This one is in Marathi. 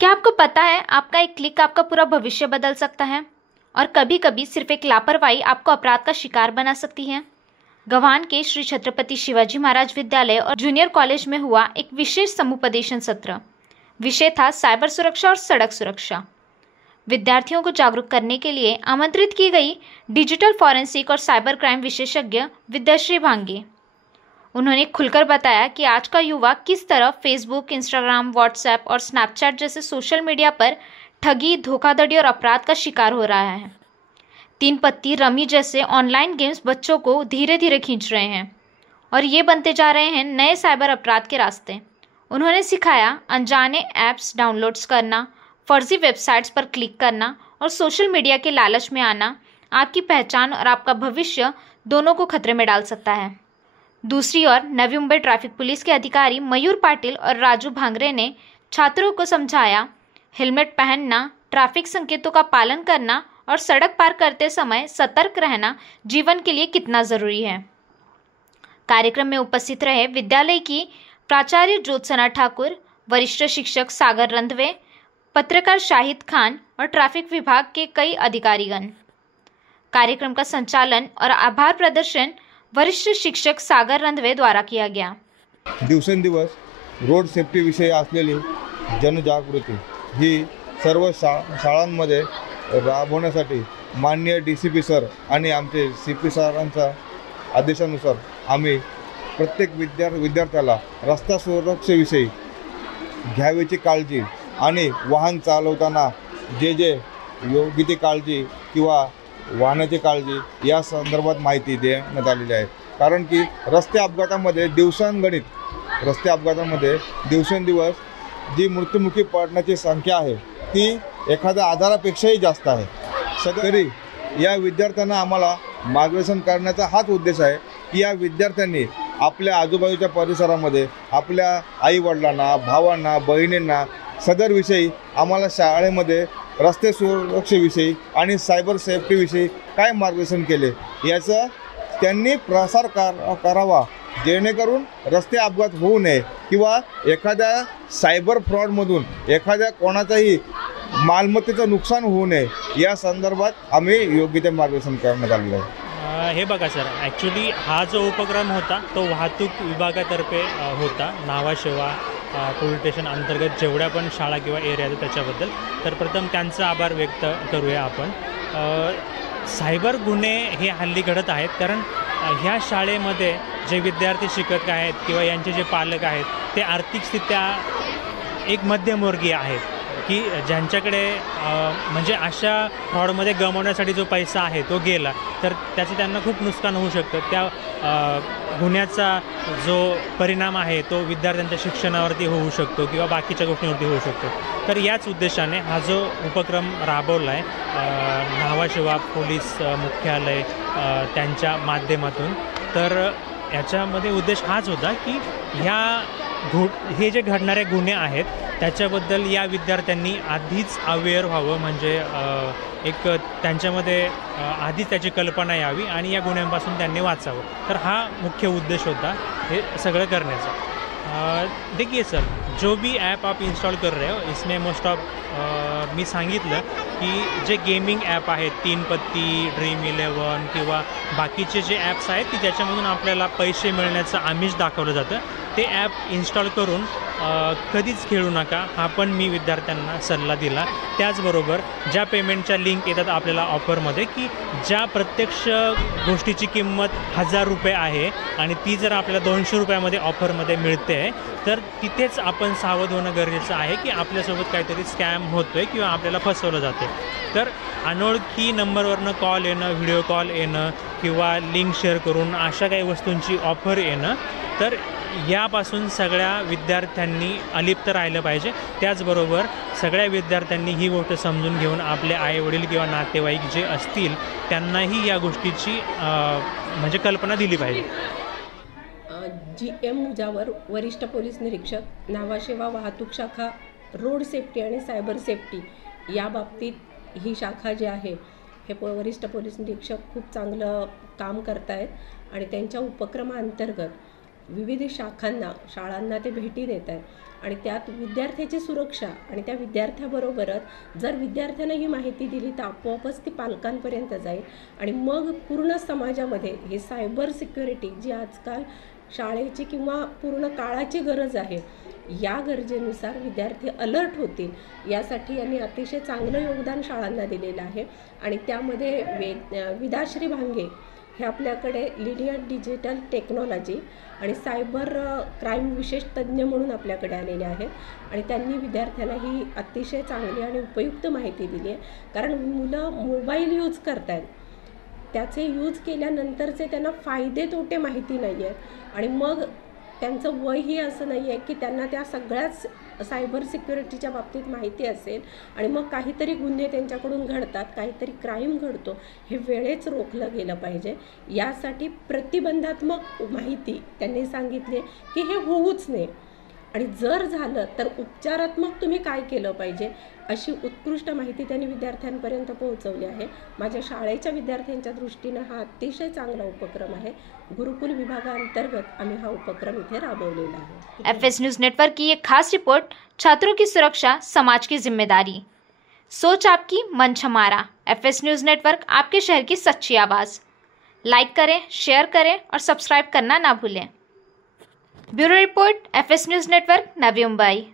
क्या आपको पता है आपका एक क्लिक आपका पूरा भविष्य बदल सकता है और कभी कभी सिर्फ एक लापरवाही आपको अपराध का शिकार बना सकती है। गवान के श्री छत्रपति शिवाजी महाराज विद्यालय और जूनियर कॉलेज में हुआ एक विशेष समुपदेशन सत्र। विषय था साइबर सुरक्षा और सड़क सुरक्षा। विद्यार्थियों को जागरूक करने के लिए आमंत्रित की गई डिजिटल फॉरेंसिक और साइबर क्राइम विशेषज्ञ विद्याश्री भांगे। उन्होंने खुलकर बताया कि आज का युवा किस तरह फेसबुक, इंस्टाग्राम, व्हाट्सएप और स्नैपचैट जैसे सोशल मीडिया पर ठगी, धोखाधड़ी और अपराध का शिकार हो रहा है। तीन पत्ती, रमी जैसे ऑनलाइन गेम्स बच्चों को धीरे धीरे खींच रहे हैं और ये बनते जा रहे हैं नए साइबर अपराध के रास्ते। उन्होंने सिखाया अनजाने ऐप्स डाउनलोड्स करना, फर्जी वेबसाइट्स पर क्लिक करना और सोशल मीडिया के लालच में आना आपकी पहचान और आपका भविष्य दोनों को खतरे में डाल सकता है। दूसरी or Navi Mumbai traffic police के अधिकारी मयूर पाटिल और राजू भांगरे ने छात्रों को समझाया हेलमेट पहनना, ट्रैफिक संकेतों का पालन करना और सड़क पार करते समय सतर्क रहना जीवन के लिए कितना जरूरी है। कार्यक्रम में उपस्थित रहे विद्यालय की प्राचार्य ज्योत्सना ठाकुर, वरिष्ठ शिक्षक सागर रंधवे, पत्रकार शाहिद खान और ट्रैफिक विभाग के कई अधिकारीगण। कार्यक्रम का संचालन और आभार प्रदर्शन वरिष्ठ शिक्षक सागर रंधवे द्वारा किया गया। दिवसेंदिवस रोड सेफ्टी विषयी असलेली जनजागृती ही सर्व शाळांमध्ये राबवण्यासाठी माननीय DCP सर आणि आमचे CP सरांच्या आदेशानुसार आम्ही प्रत्येक विद्यार्थ्याला रस्ता सुरक्षेविषयी घ्यावयाची काळजी आणि वाहन चालवताना जे योग्य ती काळजी किंवा वाहनाची काळजी या संदर्भात माहिती देण्यात आलेली आहे। कारण की रस्ते अपघातामध्ये दिवसेंदिवस जी मृत्युमुखी पडण्याची संख्या आहे ती एखाद्या आजारापेक्षाही जास्त आहे। तरी या विद्यार्थ्यांना आम्हाला मार्गदर्शन करण्याचा हाच उद्देश आहे की या विद्यार्थ्यांनी आपल्या आजूबाजूच्या परिसरामध्ये आपल्या आईवडिलांना, भावांना, बहिणींना सदरविषयी आम्हाला शाळेमध्ये रस्ते सुरक्षेविषयी आणि सायबर सेफ्टीविषयी काय मार्गदर्शन केले याचा त्यांनी प्रसार करावा, जेणेकरून रस्ते अपघात होऊ नये किंवा एखाद्या सायबर फ्रॉडमधून एखाद्या कोणाचाही मालमत्तेचं नुकसान होऊ नये या संदर्भात आम्ही योग्य ते मार्गदर्शन करण्यात आलेलं आहे। हे बघा सर, ॲक्च्युली हा जो उपक्रम होता तो वाहतूक विभागातर्फे होता। नावाशेवा पोलीस स्टेशन अंतर्गत जेवढ्या पण शाळा किंवा एरिया आहेत त्याच्याबद्दल तर प्रथम त्यांचा आभार व्यक्त करूया आपण। सायबर गुन्हे हे हल्ली घडत आहेत कारण ह्या शाळेमध्ये जे विद्यार्थी शिकत आहेत किंवा यांचे जे पालक आहेत ते आर्थिकस्थित्या एक मध्यमवर्गीय आहेत की ज्यांच्याकडे म्हणजे अशा फ्रॉडमध्ये गमावण्यासाठी जो पैसा आहे तो गेला तर त्याचं त्यांना खूप नुकसान होऊ शकतं। त्या गुन्ह्याचा जो परिणाम आहे तो विद्यार्थ्यांच्या शिक्षणावरती होऊ शकतो किंवा बाकीच्या गोष्टींवरती होऊ शकतो। तर याच उद्देशाने हा जो उपक्रम राबवला आहे नावाशेवा पोलीस मुख्यालय त्यांच्या माध्यमातून, तर याच्यामध्ये उद्देश हाच होता की हे जे घडणारे गुन्हे आहेत त्याच्याबद्दल या विद्यार्थ्यांनी आधीच अवेअर व्हावं, म्हणजे एक त्यांच्यामध्ये आधीच त्याची कल्पना यावी आणि या गुन्ह्यांपासून त्यांनी वाचावं। तर हा मुख्य उद्देश होता हे सगळं करण्याचा। देखिए सर, जो भी ऐप आप इंस्टॉल कर रहे हो इसमें मोस्ट ऑफ मी सांगितलं की जे गेमिंग ॲप आहेत, तीन पत्ती, Dream11 किंवा बाकीचे जे ॲप्स आहेत की ज्याच्यामधून आपल्याला पैसे मिळण्याचं आमिष दाखवलं जातं ते ॲप इन्स्टॉल करून कधीच खेळू नका, हा पण मी विद्यार्थ्यांना सल्ला दिला। त्याचबरोबर ज्या पेमेंटच्या लिंक येतात आपल्याला ऑफरमध्ये की ज्या प्रत्यक्ष गोष्टीची किंमत 1000 रुपये आहे आणि ती जर आपल्याला 200 रुपयामध्ये ऑफरमध्ये मिळते तर तिथेच आपण सावध होणं गरजेचं आहे की आपल्यासोबत काहीतरी स्कॅम होतो आहे किंवा आपल्याला फसवलं जाते। तर अनोळखी नंबरवरनं कॉल येणं, व्हिडिओ कॉल येणं किंवा लिंक शेअर करून अशा काही वस्तूंची ऑफर येणं, तर यापासून सगळ्या विद्यार्थ्यांनी अलिप्त राहिलं पाहिजे। त्याचबरोबर सगळ्या विद्यार्थ्यांनी ही गोष्ट समजून घेऊन आपले आईवडील किंवा नातेवाईक जे असतील त्यांनाही या गोष्टीची म्हणजे कल्पना दिली पाहिजे। GM मुजावर, वरिष्ठ पोलीस निरीक्षक, नावाशेवा वाहतूक शाखा, रोड सेफ्टी आणि सायबर सेफ्टी या बाबतीत ही शाखा जी आहे हे वरिष्ठ पोलीस निरीक्षक खूप चांगलं काम करत आहेत आणि त्यांच्या उपक्रमाअंतर्गत विविध शाखांना शाळांना ते भेटी देत आहेत आणि त्यात विद्यार्थ्याची सुरक्षा आणि त्या विद्यार्थ्याबरोबरच जर विद्यार्थ्यांना ही माहिती दिली तर आपोआपच ती पालकांपर्यंत जाईल आणि मग पूर्ण समाजामध्ये ही सायबर सिक्युरिटी जी आजकाल शाळेची किंवा पूर्ण काळाची गरज आहे, या गरजेनुसार विद्यार्थी अलर्ट होतील यासाठी यांनी अतिशय चांगलं योगदान शाळांना दिलेलं आहे. आणि त्यामध्ये विदाश्री भांगे हे आपल्याकडे लिनियर डिजिटल टेक्नॉलॉजी आणि सायबर क्राईम विशेष तज्ज्ञ म्हणून आपल्याकडे आलेले आहेत आणि त्यांनी विद्यार्थ्यांना ही अतिशय चांगली आणि उपयुक्त माहिती दिली आहे. कारण मुलं मोबाईल यूज करत आहेत, त्याचे यूज केल्यानंतरचे त्यांना फायदे तोटे माहिती नाही आहेत आणि मग त्यांचं वयही असं नाही आहे की त्यांना त्या सगळ्याच सायबर सिक्युरिटीच्या बाबतीत माहिती असेल आणि मग काहीतरी गुन्हे त्यांच्याकडून घडतात, काहीतरी क्राईम घडतो, हे वेळेच रोखलं गेलं पाहिजे. यासाठी प्रतिबंधात्मक माहिती त्यांनी सांगितली की हे होऊच नये आणि जर झालं तर उपचारात्मक तुम्ही काय केलं पाहिजे अशी उत्कृष्ट माहिती त्यांनी विद्यार्थ्यांपर्यंत पोहोचवली आहे. माझ्या शाळेच्या विद्यार्थ्यांच्या दृष्टीनं हा अतिशय चांगला उपक्रम आहे. गुरुकुल विभागाअंतर्गत आम्ही हा उपक्रम इथे राबवलेला आहे. FS न्यूज़ नेटवर्क की एक खास रिपोर्ट, छात्रों की सुरक्षा समाज की जिम्मेदारी, सोच आपकी मंच हमारा। FS न्यूज़ नेटवर्क, आपके शहर की सच्ची आवाज़। लाइक करें, शेयर करें और सब्सक्राइब करना ना भूलें। Bureau report, FS news network, Navi Mumbai.